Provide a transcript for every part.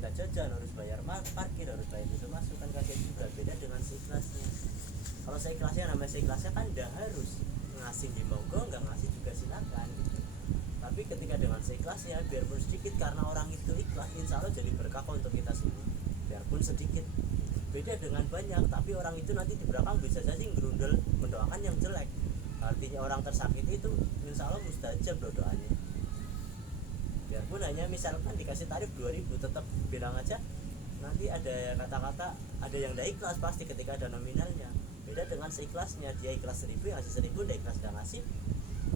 minta jajan, harus bayar parkir, harus bayar itu masuk, kan kasihan juga. Beda dengan seikhlasnya. Kalau seikhlasnya, namanya seikhlasnya kan tidak harus ngasih di monggo, nggak ngasih juga silakan gitu. Tapi ketika dengan seikhlasnya, biarpun sedikit, karena orang itu ikhlas, insya Allah jadi berkah untuk kita semua, biarpun sedikit. Beda dengan banyak, tapi orang itu nanti di belakang bisa jadi ngerundel mendoakan yang jelek. Artinya orang tersakiti itu insya Allah mustajab doanya. Biarpun hanya misalkan dikasih tarif 2.000, tetap bilang aja nanti ada kata-kata, ada yang tidak ikhlas pasti ketika ada nominalnya. Beda dengan seikhlasnya, dia ikhlas 1.000, ngasih 1.000, tidak ikhlas tidak ngasih.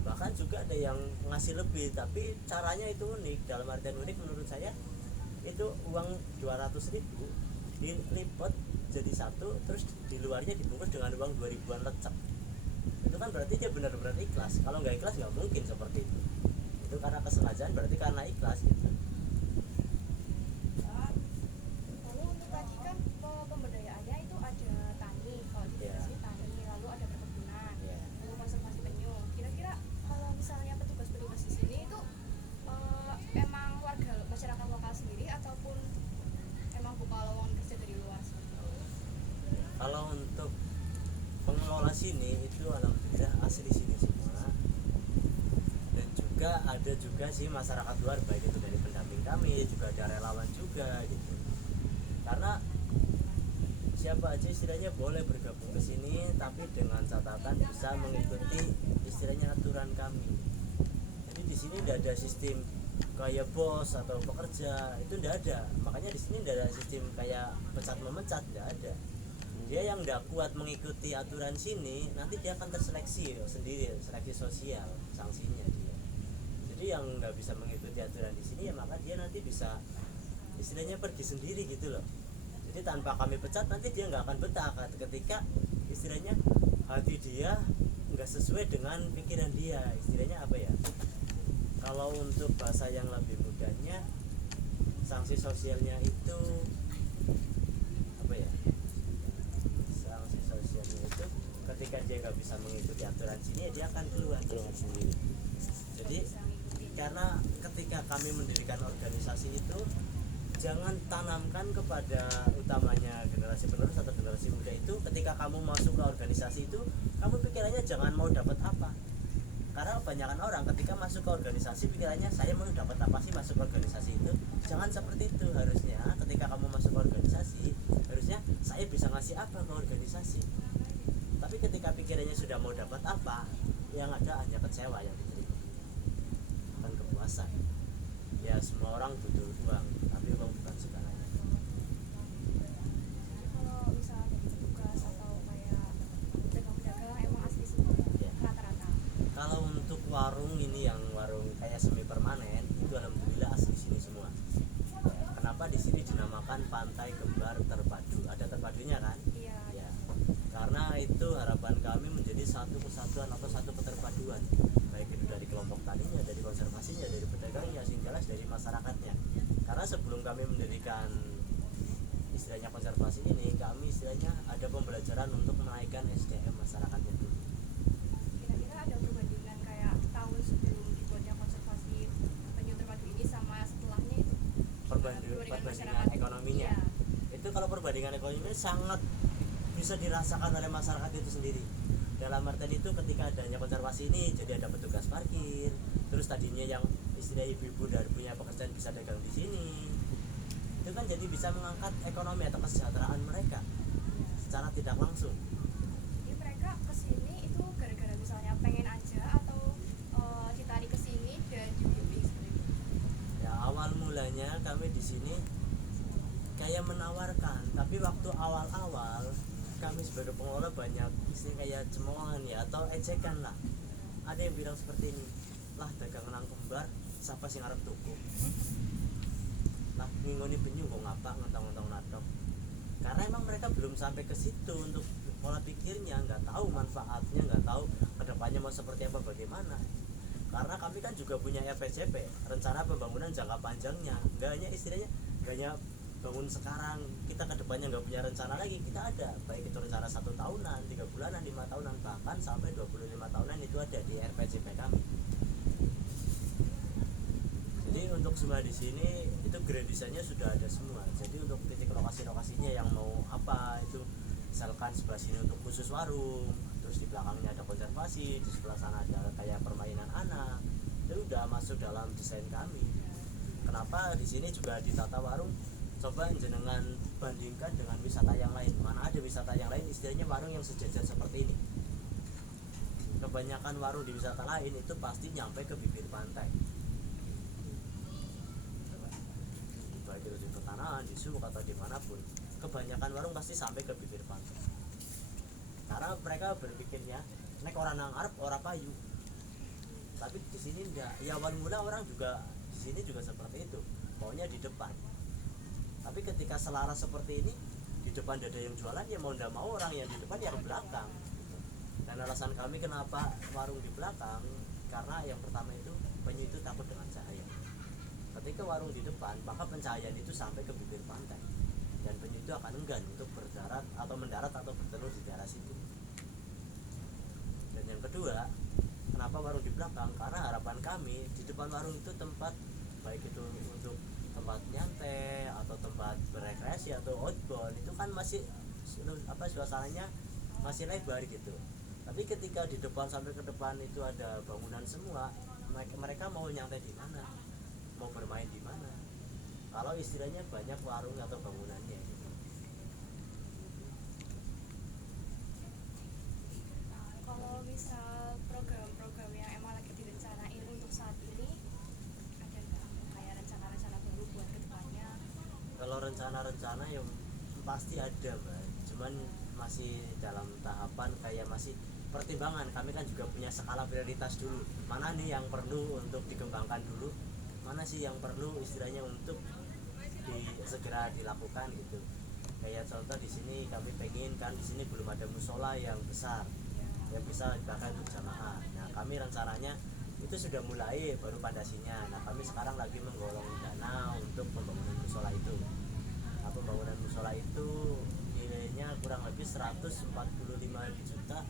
Bahkan juga ada yang ngasih lebih, tapi caranya itu unik. Dalam artian unik menurut saya, itu uang 200.000 dilipat jadi satu, terus di luarnya dibungkus dengan uang 2.000-an lecek. Itu kan berarti dia benar-benar ikhlas. Kalau nggak ikhlas nggak mungkin seperti itu. Itu karena kesengajaan, berarti karena ikhlas gitu. Lalu untuk tadi kan pemberdayaannya itu ada tani, kalau di Yeah. sini tani, lalu ada perkebunan, Yeah. lalu konservasi penyu. Kira-kira kalau misalnya petugas-petugas di sini itu emang warga masyarakat lokal sendiri ataupun emang buka lowongan kerja dari luar? Kalau untuk pengelola sini itu alhamdulillah asli sini semua, dan juga ada juga sih masyarakat luar, baik itu dari pendamping kami, juga ada relawan juga gitu. Karena siapa aja istilahnya boleh bergabung ke sini, tapi dengan catatan bisa mengikuti istilahnya aturan kami. Jadi di sini tidak ada sistem kayak bos atau pekerja, itu tidak ada. Makanya di sini tidak ada sistem kayak pecat memecat, tidak ada. Dia yang tidak kuat mengikuti aturan sini, nanti dia akan terseleksi sendiri, seleksi sosial sanksinya dia. Jadi yang nggak bisa mengikuti aturan di sini, ya maka dia nanti bisa istilahnya pergi sendiri gitu loh. Jadi tanpa kami pecat, nanti dia nggak akan betah ketika istilahnya hati dia nggak sesuai dengan pikiran dia. Istilahnya apa ya, kalau untuk bahasa yang lebih mudahnya, sanksi sosialnya itu apa ya, sanksi sosialnya itu ketika dia nggak bisa mengikuti aturan sini, dia akan keluar sendiri. Jadi karena ketika kami mendirikan organisasi itu, jangan tanamkan kepada utamanya generasi penerus atau generasi muda itu, ketika kamu masuk ke organisasi itu, kamu pikirannya jangan mau dapat apa. Karena kebanyakan orang ketika masuk ke organisasi pikirannya, saya mau dapat apa sih masuk ke organisasi itu. Jangan seperti itu. Harusnya ketika kamu masuk ke organisasi, harusnya saya bisa ngasih apa ke organisasi. Tapi ketika pikirannya sudah mau dapat apa, yang ada hanya kecewa yang diterima, bukan kepuasan. Ya semua orang butuh uang, tapi uang bukan segalanya. Kalau misalnya dari petugas atau kayak pedagang-pedagang emang asli sini Ya. rata-rata. Kalau untuk warung ini, yang warung kayak semi permanen, itu alhamdulillah asli sini semua. Kenapa di sini dinamakan Pantai Kembar Terpadu? Ada terpadunya kan? Iya. Ya. Karena itu harapan kami menjadi satu kesatuan atau satu keterpaduan, baik itu dari kelompok taninya, dari konservasinya, dari pedagangnya, sing jelas dari masyarakatnya. Karena sebelum kami mendirikan istilahnya konservasi ini, kami istilahnya ada pembelajaran untuk menaikkan SDM masyarakatnya dulu. Kira-kira ada perbandingan kayak tahun sebelum dibuatnya konservasi penyu terpadu ini sama setelahnya itu? Perbandingan ekonominya. Iya. Itu kalau perbandingan ekonomi sangat bisa dirasakan oleh masyarakat itu sendiri. Dalam artian itu ketika adanya konservasi ini, jadi ada petugas parkir, terus tadinya yang istilah ibu-ibu dari punya pekerjaan bisa dagang di sini, itu kan jadi bisa mengangkat ekonomi atau kesejahteraan mereka secara tidak langsung. Jadi mereka kesini itu gara-gara misalnya pengen aja atau ditarik kesini dan dibimbing seperti itu? Ya awal mulanya kami di sini kayak menawarkan, tapi waktu awal-awal kami sebagai pengelola banyak istilah kayak cemoohan ya, atau ejekan lah. Ada yang bilang seperti ini, lah dagang nang kembar siapa sing arep tuku, lah ngingoni penyu kok ngapa ngontong-ngontong natok. Karena emang mereka belum sampai ke situ untuk pola pikirnya, nggak tahu manfaatnya, nggak tahu kedepannya mau seperti apa, bagaimana. Karena kami kan juga punya RPJP, rencana pembangunan jangka panjangnya, nggak hanya istilahnya nggak hanya bangun sekarang, kita kedepannya nggak punya rencana lagi. Kita ada, baik itu rencana 1 tahunan, 3 bulanan, 5 tahunan, bahkan sampai 25 tahunan itu ada di RPJP kami. Jadi untuk semua di sini itu grand design-nya sudah ada semua. Jadi untuk titik lokasinya yang mau apa itu, misalkan sebelah sini untuk khusus warung, terus di belakangnya ada konservasi, di sebelah sana ada kayak permainan anak, itu udah masuk dalam desain kami. Kenapa di sini juga ditata warung? Coba jenengan bandingkan dengan wisata yang lain. Mana ada wisata yang lain istilahnya warung yang sejajar seperti ini. Kebanyakan warung di wisata lain itu pasti nyampe ke bibir pantai. Baik itu di Petanahan, di Suwuk atau dimanapun, kebanyakan warung pasti sampai ke bibir pantai. Karena mereka berpikirnya nek orang nang arep ora payu. Tapi di sini enggak. Ya awal mula orang juga di sini juga seperti itu. Maunya di depan. Tapi ketika selaras seperti ini, di depan ada yang jualan, ya mau ndak mau orang yang di depan yang belakang. Dan alasan kami kenapa warung di belakang, karena yang pertama itu penyu itu takut dengan cahaya. Ketika warung di depan, maka pencahayaan itu sampai ke bibir pantai, dan penyu itu akan enggan untuk berdarat atau mendarat atau bertelur di daerah situ. Dan yang kedua, kenapa warung di belakang? Karena harapan kami di depan warung itu tempat, baik itu untuk tempat nyantai atau tempat berekreasi atau outbound, itu kan masih suasananya masih lebar gitu. Tapi ketika di depan sampai ke depan itu ada bangunan semua, mereka mau nyantai di mana, mau bermain di mana, kalau istilahnya banyak warung atau bangunannya gitu. Kalau misal program-program yang emang lagi direncanain untuk saat ini, ada nggak kayak rencana-rencana baru buat kedepannya? Kalau rencana-rencana yang pasti ada, Mbak, cuman masih dalam tahapan kayak masih pertimbangan. Kami kan juga punya skala prioritas dulu, mana nih yang perlu untuk dikembangkan dulu, mana sih yang perlu istilahnya untuk segera dilakukan gitu. Kayak contoh di sini kami pengen kan di sini belum ada musola yang besar yang bisa dipakai untuk jamaah. Nah kami rencananya itu sudah mulai baru pondasinya. Nah kami sekarang lagi menggolong dana untuk pembangunan musola itu. Nah pembangunan musola itu nilainya kurang lebih 145 juta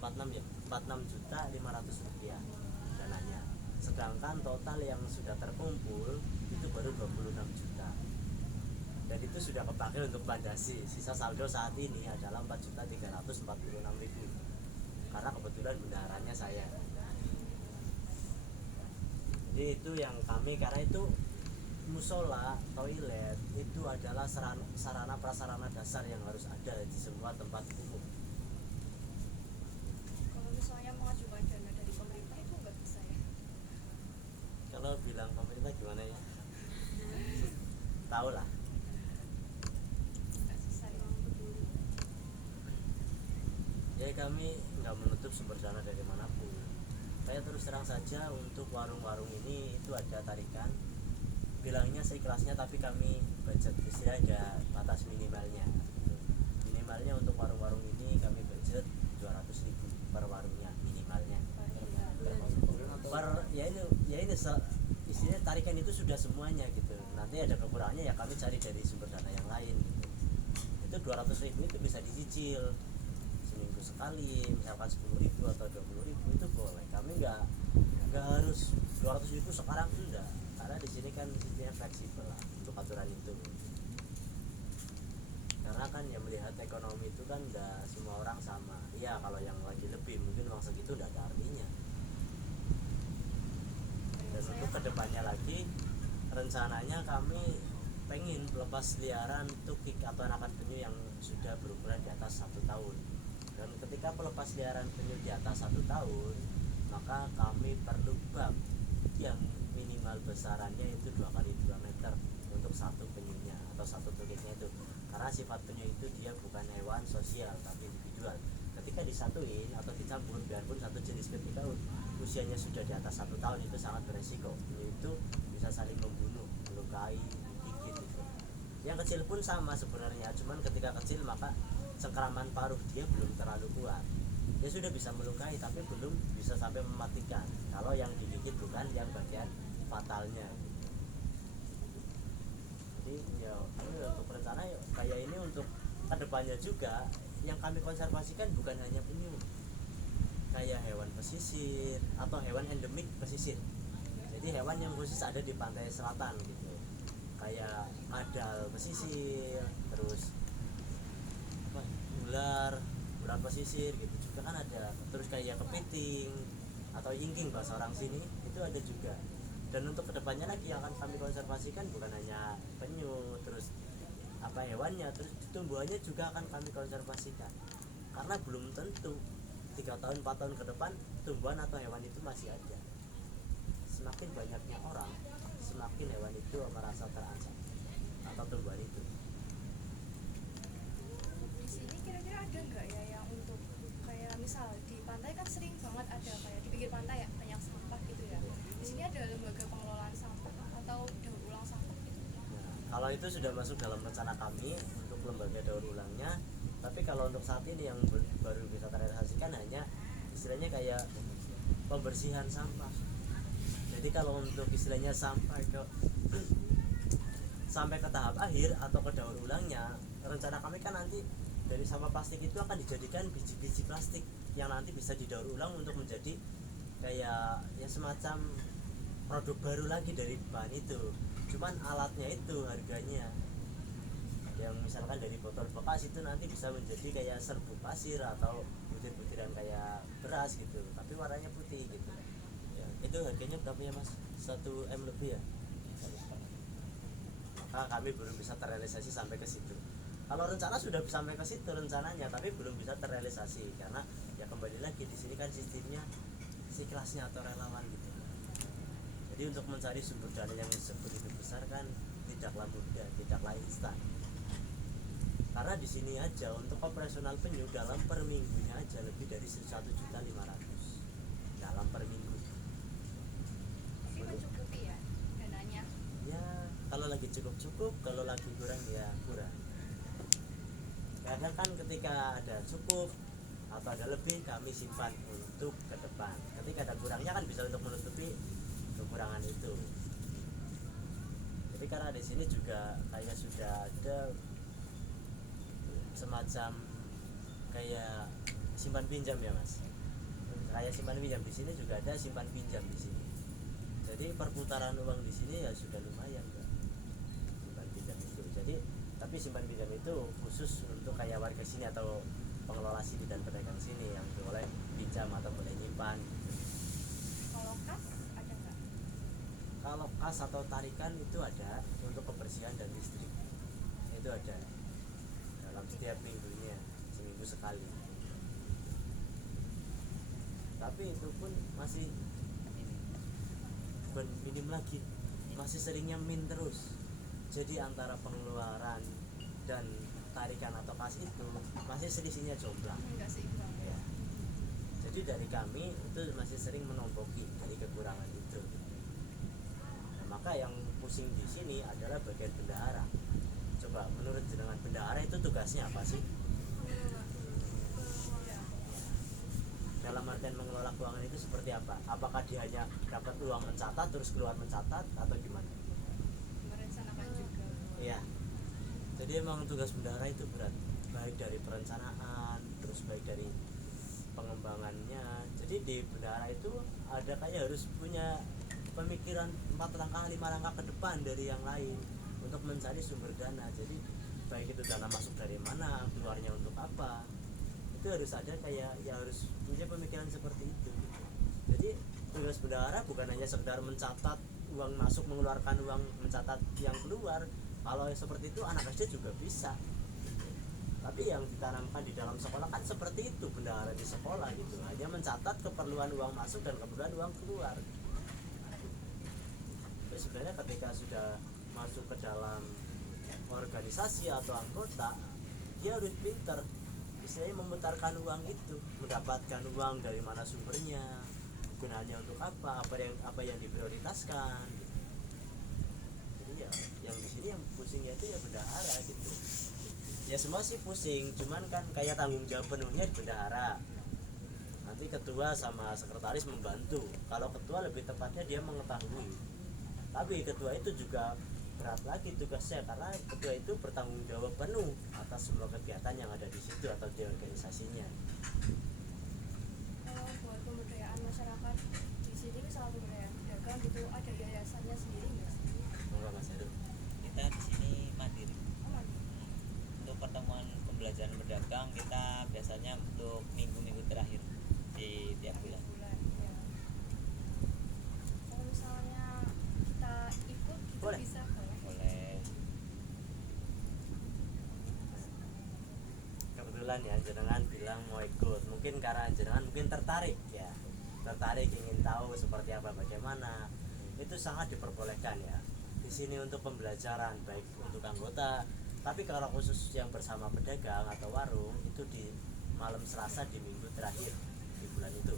46 juta 500 rupiah dananya. Sedangkan total yang sudah terkumpul itu baru 26 juta. Dan itu sudah kepakai untuk pondasi. Sisa saldo saat ini adalah 4.346.000. Karena kebetulan bendaharanya saya. Jadi itu yang kami, karena itu musola, toilet itu adalah sarana prasarana dasar yang harus ada di semua tempat umum. Kalau misalnya mengajukan dana dari pemerintah itu nggak bisa ya? Kalau bilang pemerintah gimana ya? Tahu lah. Nggak susah emang peduli. Ya kami nggak menutup sumber dana dari manapun. Saya terus terang saja untuk warung-warung ini itu ada tarikan, bilangnya seikhlasnya, tapi kami budget istilah ada batas minimalnya. Minimalnya untuk warung-warung ini kami budget 200.000 per warungnya minimalnya. Per ini istilahnya tarikan itu sudah semuanya gitu. Nanti ada kekurangannya ya kami cari dari sumber dana yang lain gitu. Itu 200.000 itu bisa dicicil seminggu sekali, misalkan 10.000 atau 20.000 itu boleh. Kami nggak harus 200.000 sekarang, enggak, karena di sini kan sistemnya fleksibel lah untuk aturan itu. Karena kan ya melihat ekonomi itu kan enggak semua orang sama. Iya kalau yang lagi lebih mungkin uang segitu enggak ada artinya. Dan untuk kedepannya lagi rencananya kami pengen lepas liaran tukik atau anakan penyu yang sudah berukuran di atas 1 tahun. Dan ketika pelepas liaran penyu di atas 1 tahun, maka kami perlu bak yang minimal besarannya itu 2 kali 2 meter untuk satu penyunya atau satu tukiknya itu. Karena sifat penyu itu dia bukan hewan sosial tapi individual. Ketika disatuin atau dicampur, biarpun satu jenis, ketika usianya sudah di atas 1 tahun itu sangat beresiko. Penyu itu bisa saling membunuh, melukai, menggigit gitu. Yang kecil pun sama sebenarnya, cuman ketika kecil maka cengkraman paruh dia belum terlalu kuat. Dia sudah bisa melukai tapi belum bisa sampai mematikan. Kalau yang digigit bukan yang bagian fatalnya. Jadi ya untuk rencana kayak ini untuk kedepannya juga yang kami konservasikan bukan hanya penyu, kayak hewan pesisir atau hewan endemik pesisir. Jadi hewan yang khusus ada di pantai selatan gitu, kayak kadal pesisir, terus apa, ular pesisir gitu juga kan ada, terus kayak kepiting atau yingking bahasa orang sini itu ada juga. Dan untuk kedepannya lagi yang akan kami konservasikan bukan hanya penyu, terus apa hewannya, terus tumbuhannya juga akan kami konservasikan, karena belum tentu 3 tahun 4 tahun ke depan tumbuhan atau hewan itu masih ada. Semakin banyaknya orang, semakin hewan itu merasa terancam atau tumbuhan itu. Di sini kira-kira ada nggak ya yang untuk kayak misal di pantai kan sering banget ada kayak di pinggir pantai ya banyak sampah gitu ya. Di sini ada lembaga pengelolaan sampah atau daur ulang sampah gitu. Nah, kalau itu sudah masuk dalam rencana kami untuk lembaga daur ulangnya, tapi kalau untuk saat ini yang baru bisa terrealisasikan hanya istilahnya kayak pembersihan sampah. Jadi kalau untuk istilahnya sampai ke sampai ke tahap akhir atau ke daur ulangnya, rencana kami kan nanti dari sampah plastik itu akan dijadikan biji-biji plastik yang nanti bisa didaur ulang untuk menjadi kayak ya semacam produk baru lagi dari bahan itu. Cuman alatnya itu harganya yang misalkan dari botol bekas itu nanti bisa menjadi kayak serbuk pasir atau butir-butiran kayak beras gitu, tapi warnanya putih gitu ya. Itu harganya berapa ya mas? 1 M lebih ya. Maka kami belum bisa terrealisasi sampai ke situ. Kalau rencana sudah sampai ke situ rencananya, tapi belum bisa terrealisasi karena ya kembali lagi di sini kan sistemnya siklasnya atau relawan gitu. Jadi untuk mencari sumber dana yang sebegitu besar kan tidaklah mudah, tidaklah instan. Karena di sini aja untuk operasional penyu dalam per minggunya aja lebih dari 1.500.000 dalam per minggu. Tapi mencukupi ya dananya. Ya kalau lagi cukup, kalau lagi kurang ya kurang. Kadang kan ketika ada cukup atau ada lebih kami simpan untuk ke depan. Ketika ada kurangnya kan bisa untuk menutupi kekurangan itu. Tapi karena di sini juga kayak sudah ada semacam kayak simpan pinjam ya mas. Kayak simpan pinjam di sini juga ada simpan pinjam di sini. Jadi perputaran uang di sini ya sudah lumayan kan. Simpan pinjam itu. Jadi tapi simpan pinjam itu khusus untuk kayak warga sini atau pengelola sini dan pedagang sini yang boleh pinjam atau boleh nyimpan. Kalau kas ada nggak? Kalau kas atau tarikan itu ada untuk kebersihan dan listrik, itu ada dalam setiap minggunya, seminggu sekali. Tapi itu pun masih minim lagi, masih seringnya min terus. Jadi antara pengeluaran dan tarikan atau kas itu masih selisihnya jomplang. Enggak seimbang. Ya. Jadi dari kami itu masih sering menomboki dari kekurangan itu. Nah, maka yang pusing di sini adalah bagian bendahara. Coba menurut jenengan bendahara itu tugasnya apa sih? Dalam artian mengelola keuangan itu seperti apa? Apakah dia hanya dapat uang mencatat terus keluar mencatat atau gimana? Merencanakan juga. Iya. Jadi emang tugas bendahara itu berat, baik dari perencanaan, terus baik dari pengembangannya. Jadi di bendahara itu ada kayak harus punya pemikiran 4 langkah 5 langkah ke depan dari yang lain untuk mencari sumber dana. Jadi baik itu dana masuk dari mana, keluarnya untuk apa, itu harus ada kayak ya harus punya pemikiran seperti itu. Jadi tugas bendahara bukan hanya sekedar mencatat uang masuk, mengeluarkan uang, mencatat yang keluar. Kalau seperti itu anak SD juga bisa. Tapi yang ditanamkan di dalam sekolah kan seperti itu bendahara di sekolah gitu, hanya mencatat keperluan uang masuk dan keperluan uang keluar. Tapi sebenarnya ketika sudah masuk ke dalam organisasi atau anggota, dia harus pinter istilahnya memutarkan uang itu, mendapatkan uang dari mana sumbernya, gunanya untuk apa yang diprioritaskan gitu. Jadi ya yang di sini yang pusingnya itu ya bendahara gitu. Ya semua sih pusing, cuman kan kayak tanggung jawab penuhnya di bendahara. Nanti ketua sama sekretaris membantu. Kalau ketua lebih tepatnya dia mengetahui. Tapi ketua itu juga berat lagi tugasnya karena ketua itu bertanggung jawab penuh atas semua kegiatan yang ada di situ atau di organisasinya. Kalau buat pemberdayaan masyarakat di sini misalnya pemberdayaan pedagang berdagang gitu ada yayasannya sendiri nggak sih? Enggak Mas Heru. Kita di sini mandiri. Oh, ada. Untuk pertemuan pembelajaran berdagang kita biasanya untuk minggu-minggu terakhir di tiap bulan. Bulan ya. Kalau misalnya kita ikut gitu Boleh. bisa boleh. Boleh. Kebetulan ya jenengan bilang mau ikut, mungkin karena jenengan mungkin tertarik ya, tertarik ingin tahu seperti apa bagaimana, itu sangat diperbolehkan ya di sini untuk pembelajaran baik untuk anggota, tapi kalau khusus yang bersama pedagang atau warung itu di malam Selasa di minggu terakhir di bulan itu.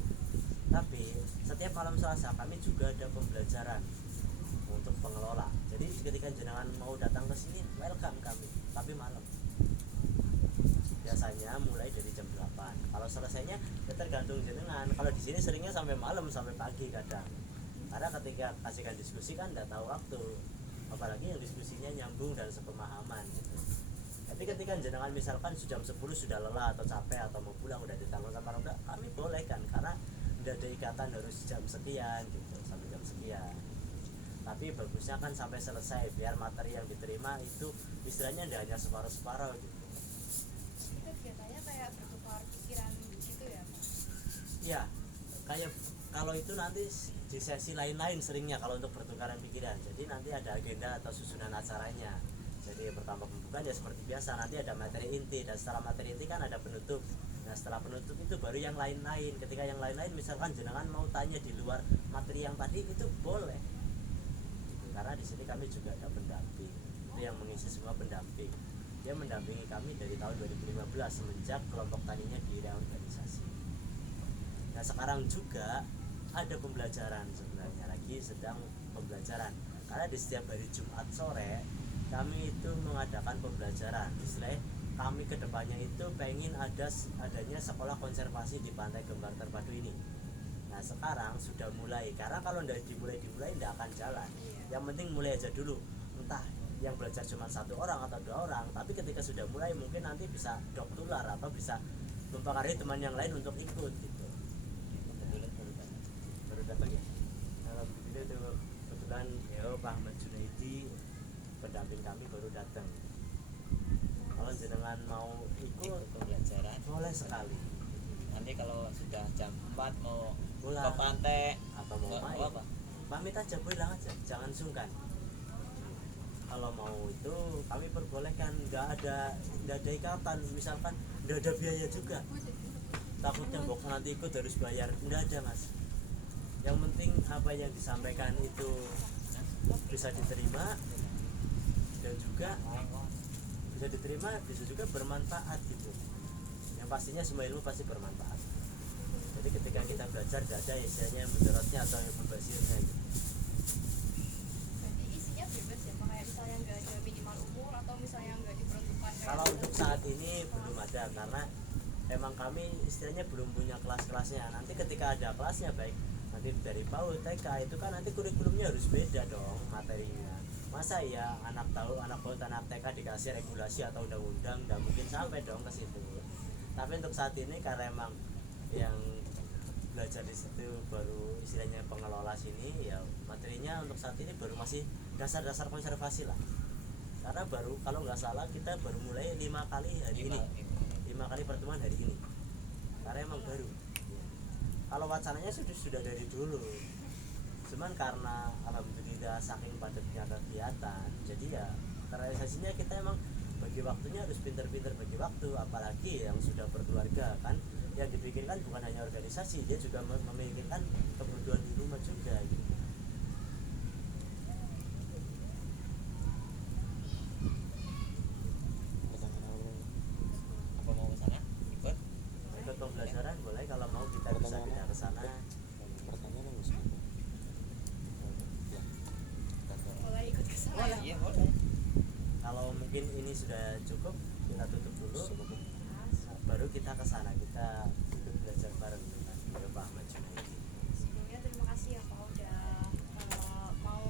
Tapi setiap malam Selasa kami juga ada pembelajaran untuk pengelola, jadi ketika jenengan mau datang ke sini welcome kami, tapi malam biasanya mulai dari jam 8. Kalau selesainya ya tergantung jenengan. Kalau di sini seringnya sampai malam, sampai pagi kadang. Karena ketika kasihkan diskusi kan enggak tahu waktu. Apalagi yang diskusinya nyambung dan sepemahaman gitu. Tapi ketika jenengan misalkan jam 10 sudah lelah atau capek atau mau pulang udah ditanggung sama orang tua, kami boleh kan karena udah ada ikatan harus jam sekian gitu, sampai jam sekian. Tapi bagusnya kan sampai selesai biar materi yang diterima itu istilahnya tidak hanya separuh-separuh gitu. Ini kegiatannya kayak bertukar pikiran gitu ya Mas? Ya, kayak kalau itu nanti di sesi lain-lain seringnya kalau untuk pertukaran pikiran. Jadi nanti ada agenda atau susunan acaranya. Jadi pertama pembukaan ya seperti biasa, nanti ada materi inti dan setelah materi inti kan ada penutup. Nah setelah penutup itu baru yang lain-lain. Ketika yang lain-lain misalkan jenengan mau tanya di luar materi yang tadi itu boleh. Gitu. Karena di sini kami juga ada pendamping. Itu yang mengisi semua pendamping. Dia mendampingi kami dari tahun 2015 semenjak kelompok taninya direorganisasi. Nah sekarang juga ada pembelajaran sebenarnya lagi sedang pembelajaran karena di setiap hari Jumat sore kami itu mengadakan pembelajaran. Istilahnya kami kedepannya itu pengen adanya sekolah konservasi di Pantai Gembar Terpadu ini. Nah sekarang sudah mulai karena kalau tidak dimulai tidak akan jalan. Yang penting mulai aja dulu, entah yang belajar cuma 1 orang atau 2 orang, tapi ketika sudah mulai mungkin nanti bisa doktular atau bisa mempengaruhi teman yang lain untuk ikut gitu. Baru datang ya. Alhamdulillah itu kebetulan ya Pak Ahmad Junaidi pendamping kami baru datang. Kalau jenengan mau ikut Pembelajaran. boleh sekali. Nanti kalau sudah jam 4 mau Pulang. ke pantai Atau mau nggak main apa? pamit aja, bilang aja, jangan sungkan. Kalau mau itu kami perbolehkan, nggak ada ikatan, misalkan nggak ada biaya juga. Takutnya bok nanti ikut harus bayar, nggak ada Mas. Yang penting apa yang disampaikan itu bisa diterima dan juga bisa diterima, bisa juga bermanfaat gitu. Yang pastinya semua ilmu pasti bermanfaat. Jadi ketika kita belajar tidak ada istilahnya mudaratnya atau yang membasirnya gitu. Berarti isinya bebas ya Pak? Kayak misalnya nggak ada minimal umur atau misalnya nggak diperuntukkan kayak Kalau gitu? untuk saat ini belum ada karena emang kami istilahnya belum punya kelas-kelasnya. Nanti ketika ada kelasnya baik nanti dari PAUD, TK itu kan nanti kurikulumnya harus beda dong materinya. Masa ya anak PAUD, anak TK dikasih regulasi atau undang-undang, nggak mungkin sampai dong ke situ. Tapi untuk saat ini karena emang yang belajar di situ baru istilahnya pengelola sini ya materinya untuk saat ini baru masih dasar-dasar konservasi lah. Karena baru kalau nggak salah kita baru mulai 5 kali hari ini, 5 kali pertemuan hari ini karena emang baru ya. Kalau wacananya sudah dari dulu, cuman karena alhamdulillah saking padatnya kegiatan jadi ya terrealisasinya kita emang bagi waktunya harus pinter-pinter bagi waktu, apalagi yang sudah berkeluarga kan yang dipikirkan bukan hanya organisasi, dia juga memikirkan kebutuhan di rumah juga gitu. Apa mau ke sana? Ikut? Ikut pembelajaran boleh, kalau mau kita bisa pindah ke sana. Boleh ikut ke sana ya? Iya boleh. Kalau mungkin ini sudah cukup kita tutup dulu, baru kita ke sana, kita ikut belajar bareng dengan Pak Ahmad Junaidi. Sebelumnya terima kasih ya Pak udah mau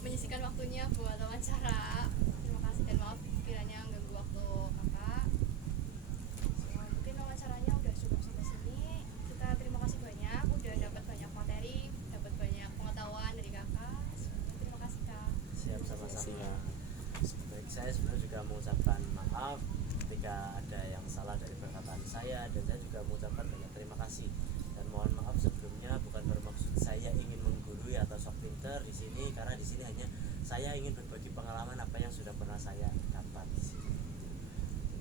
menyisikan waktunya buat wawancara. Terima kasih dan maaf kiranya ganggu waktu kakak. Mungkin wawancaranya udah cukup sampai sini. Kita terima kasih banyak udah dapat banyak materi, dapat banyak pengetahuan saya sebenarnya juga mengucapkan maaf ketika ada yang salah dari perkataan saya, dan saya juga mengucapkan banyak terima kasih dan mohon maaf sebelumnya, bukan bermaksud saya ingin menggurui atau sok pinter di sini, karena di sini hanya saya ingin berbagi pengalaman apa yang sudah pernah saya dapat di sini.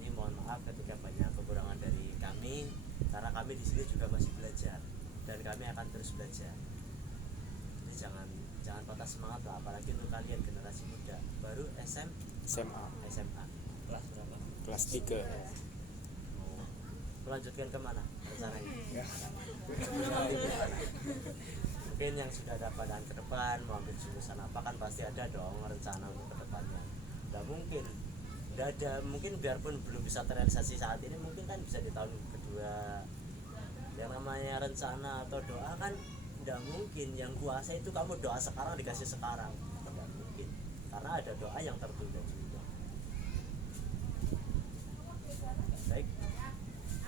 Ini mohon maaf ketika banyak kekurangan dari kami, karena kami di sini juga masih belajar dan kami akan terus belajar. Jadi jangan patah semangat lah, apalagi untuk kalian generasi muda baru SMA SMA. Kelas berapa? kelas 3. Melanjutkan kemana rencananya? Ya. Mungkin yang sudah ada pandangan ke depan mau ambil jurusan apa, kan pasti ada dong rencana untuk ke depannya. Nggak mungkin nggak ada, mungkin biarpun belum bisa terrealisasi saat ini, mungkin kan bisa di tahun kedua. Yang namanya rencana atau doa kan nggak mungkin yang kuasa itu kamu doa sekarang dikasih sekarang, nggak mungkin, karena ada doa yang tertunda juga. Baik,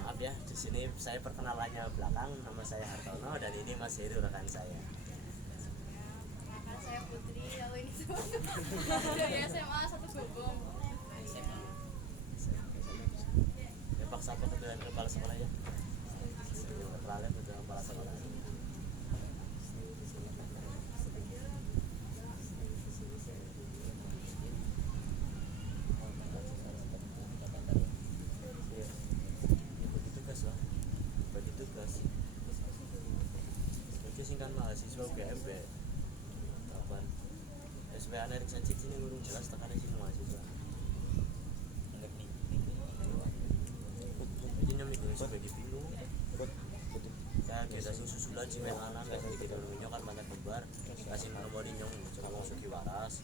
maaf ya, di sini saya perkenalannya belakang, nama saya Hartono dan ini Mas Heru rekan saya. Perkenalkan saya Putri, kalau ini tuh dari SMA 1 Gobong. Ya paksa apa kebetulan kepala sekolah ya? Kepala kepala sekolah. Iya. Ya bagi tugas lah. Bagi tugas. Itu singkat mahasiswa UGM be. Kapan? SPA Anerik Sajik sini ngurung jelas tekannya sini mahasiswa. Anggap nih. Jadi nyamik gue sebagai bingung. Kayak biasa susulan sih yang anak kayak gitu nyok kan banyak kebar kasih harmoni nyong coba suki waras